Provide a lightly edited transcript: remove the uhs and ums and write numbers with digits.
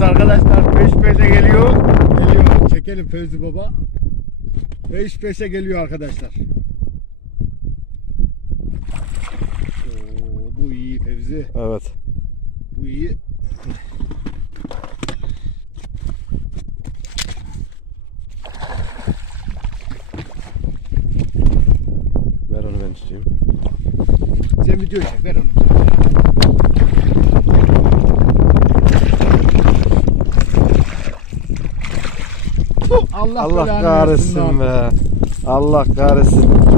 Evet arkadaşlar, peş peşe geliyor. Geliyor. Çekelim Fevzi Baba. Peş peşe geliyor arkadaşlar. Oo, bu iyi Fevzi. Evet. Bu iyi. Ver onu ben tutayım. Sen video çek, ver onu. Allah Allah belanı kahretsin versin be. Allah kahretsin.